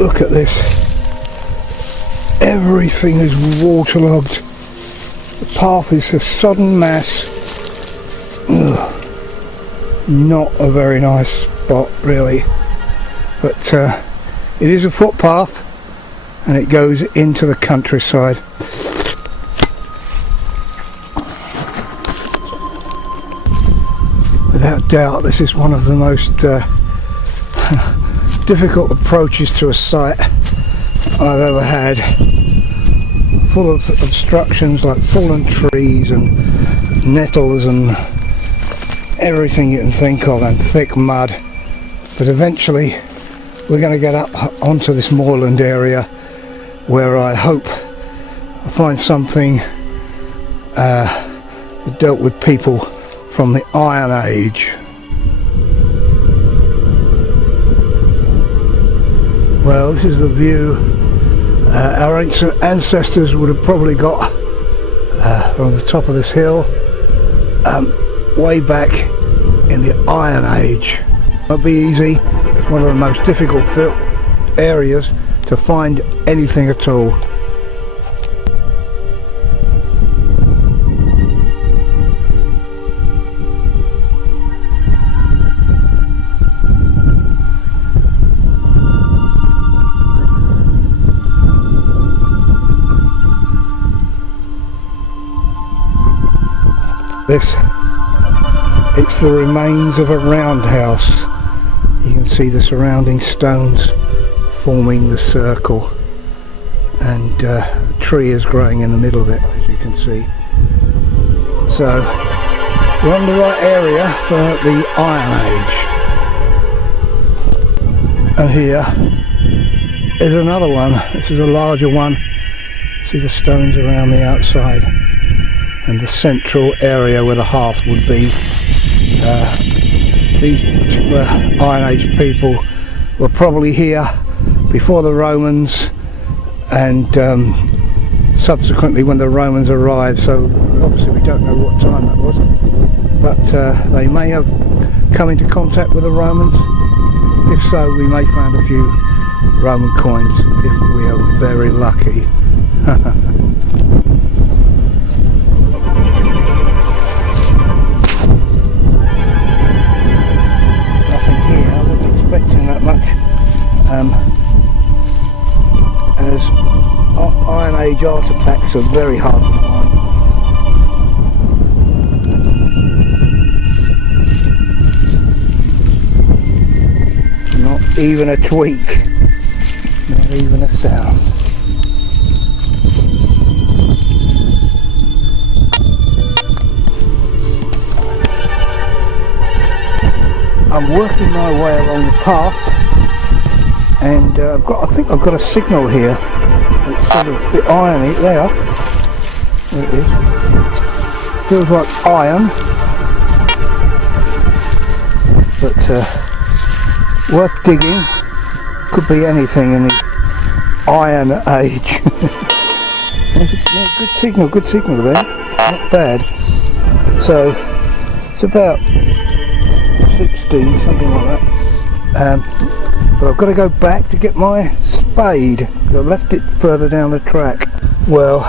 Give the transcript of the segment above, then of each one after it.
Look at this. Everything is waterlogged. The path is a sodden mass. Ugh. Not a very nice spot really, but it is a footpath and it goes into the countryside. Without doubt this is one of the most difficult approaches to a site I've ever had, full of obstructions like fallen trees and nettles and everything you can think of, and thick mud. But eventually we're going to get up onto this moorland area where I hope I find something that dealt with people from the Iron Age. Well, this is the view our ancient ancestors would have probably got from the top of this hill way back in the Iron Age. It won't be easy. It's one of the most difficult areas to find anything at all. It's the remains of a roundhouse. You can see the surrounding stones forming the circle, and a tree is growing in the middle of it, as you can see. So we're on the right area for the Iron Age. And here is another one. This is a larger one. See the stones around the outside, and the central area where the hearth would be. These particular Iron Age people were probably here before the Romans, and subsequently when the Romans arrived, so obviously we don't know what time that was, but they may have come into contact with the Romans. If so, we may find a few Roman coins if we are very lucky. As Iron Age artefacts are very hard to find. Not even a tweak, not even a sound. I'm working my way along the path, and I think I've got a signal here. It's sort of a bit irony. There it is. Feels like iron, but worth digging. Could be anything in the Iron Age. Yeah, good signal there. Not bad. So it's about 60, something like that. But I've got to go back to get my spade, because I left it further down the track. Well,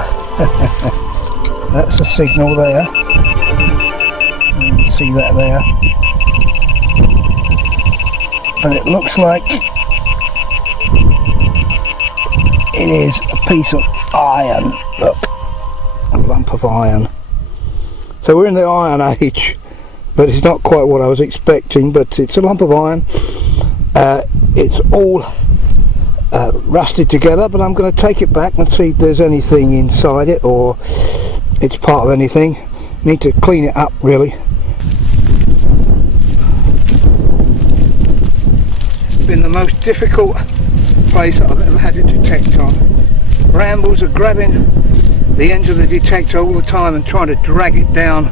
that's a signal there. You can see that there. And it looks like it is a piece of iron. Look, a lump of iron. So we're in the Iron Age, but it's not quite what I was expecting, but it's a lump of iron. It's all rusted together, but I'm going to take it back and see if there's anything inside it, or it's part of anything. Need to clean it up really. It's been the most difficult place I've ever had to detect on. Brambles are grabbing the ends of the detector all the time and trying to drag it down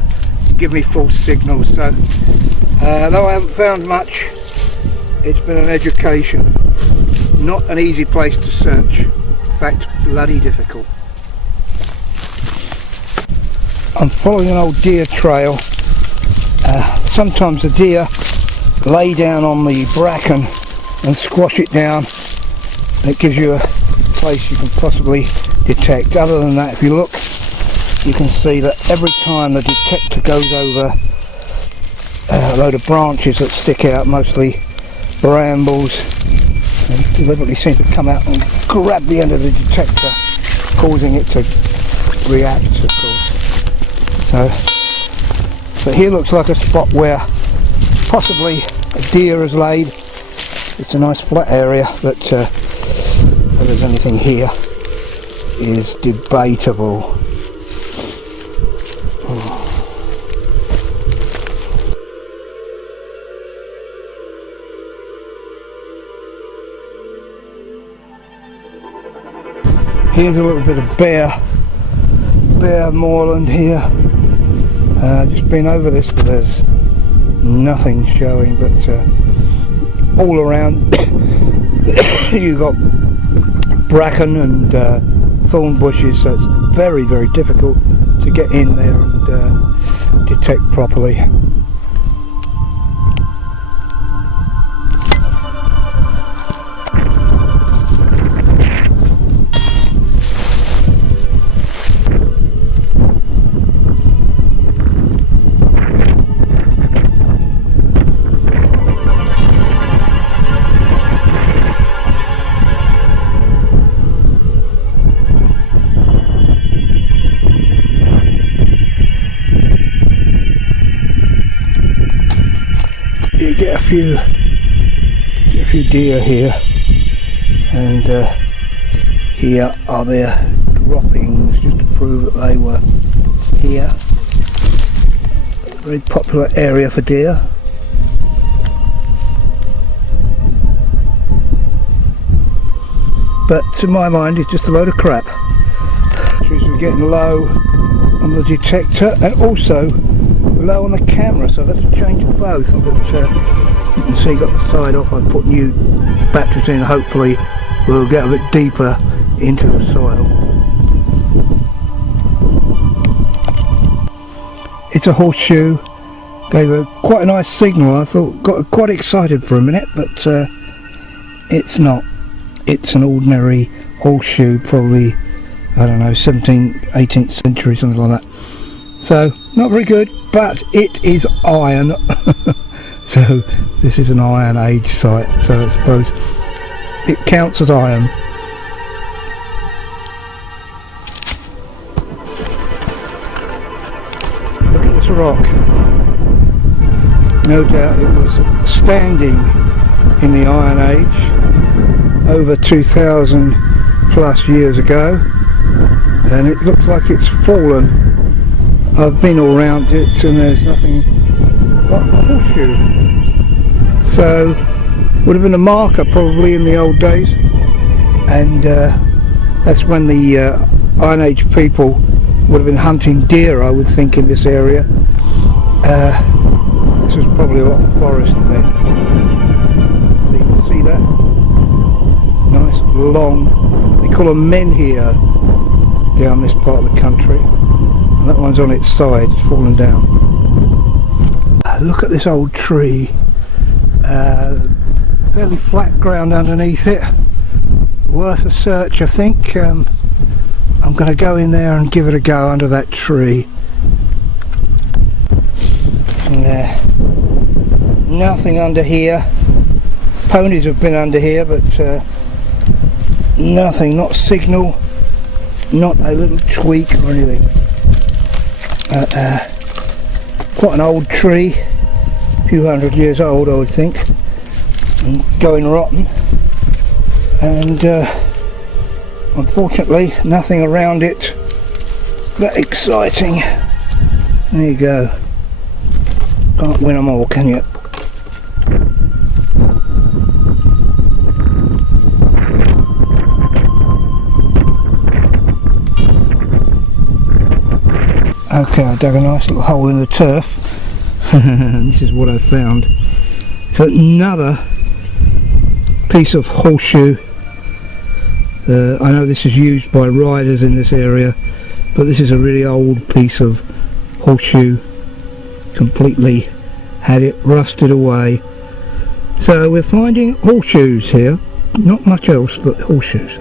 and give me false signals. So though I haven't found much, it's been an education. Not an easy place to search. In fact, bloody difficult. I'm following an old deer trail. Sometimes the deer lay down on the bracken and squash it down, and it gives you a place you can possibly detect. Other than that, if you look, you can see that every time the detector goes over a load of branches that stick out, mostly brambles, and deliberately seem to come out and grab the end of the detector, causing it to react, of course. So, but here looks like a spot where possibly a deer has laid. It's a nice flat area, but whether there's anything here is debatable. Here's a little bit of bare moorland here. Just been over this, but there's nothing showing, but all around you got bracken and thorn bushes, so it's very, very difficult to get in there and detect properly. You get a few deer here, and here are their droppings, just to prove that they were here. A very popular area for deer. But to my mind, it's just a load of crap. Trees were getting low on the detector and also low on the camera, so let's change both. But you can see, got the side off. I put new batteries in. Hopefully we'll get a bit deeper into the soil. It's a horseshoe. Gave quite a nice signal. I thought, got quite excited for a minute, but it's not. It's an ordinary horseshoe, probably, I don't know, 17th, 18th century, something like that. So not very good, but it is iron. So this is an Iron Age site, so I suppose it counts as iron. Look at this rock. No doubt it was standing in the Iron Age over 2,000 plus years ago, and it looks like it's fallen. I've been all around it and there's nothing but a horseshoe. So would have been a marker probably in the old days, and that's when the Iron Age people would have been hunting deer, I would think, in this area. This was probably a lot of forest then. So you can see that nice long, they call them menhir down this part of the country. And that one's on its side, it's fallen down. Look at this old tree. Fairly flat ground underneath it. Worth a search, I think. I'm going to go in there and give it a go under that tree. And, nothing under here. Ponies have been under here, but nothing, not signal, not a little tweak or anything. Quite an old tree, a few hundred years old I would think, and going rotten, and unfortunately nothing around it that exciting. There you go, can't win them all, can you? Okay, I dug a nice little hole in the turf and this is what I found. So another piece of horseshoe. I know this is used by riders in this area, but this is a really old piece of horseshoe, completely had it rusted away. So we're finding horseshoes here, not much else but horseshoes.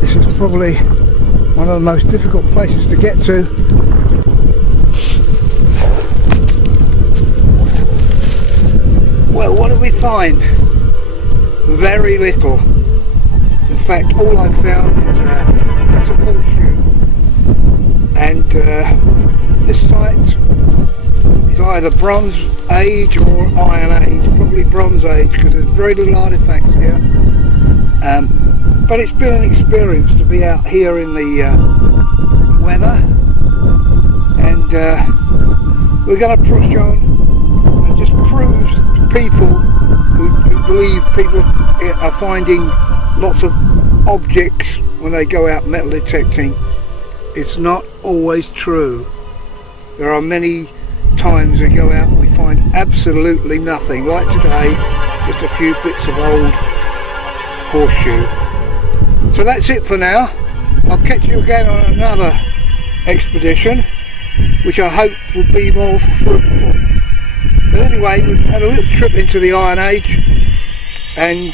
This is probably one of the most difficult places to get to. Well, what do we find? Very little. In fact, all I've found is a horseshoe. And this site is either Bronze Age or Iron Age, probably Bronze Age, because there's very little artefacts here. But it's been an experience to be out here in the weather, and we're going to push on and just prove to people who believe people are finding lots of objects when they go out metal detecting. It's not always true. There are many times we go out and we find absolutely nothing, like today, just a few bits of old horseshoe. So that's it for now. I'll catch you again on another expedition, which I hope will be more fruitful. But anyway, we've had a little trip into the Iron Age, and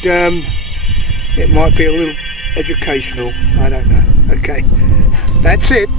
it might be a little educational, I don't know. Okay, that's it.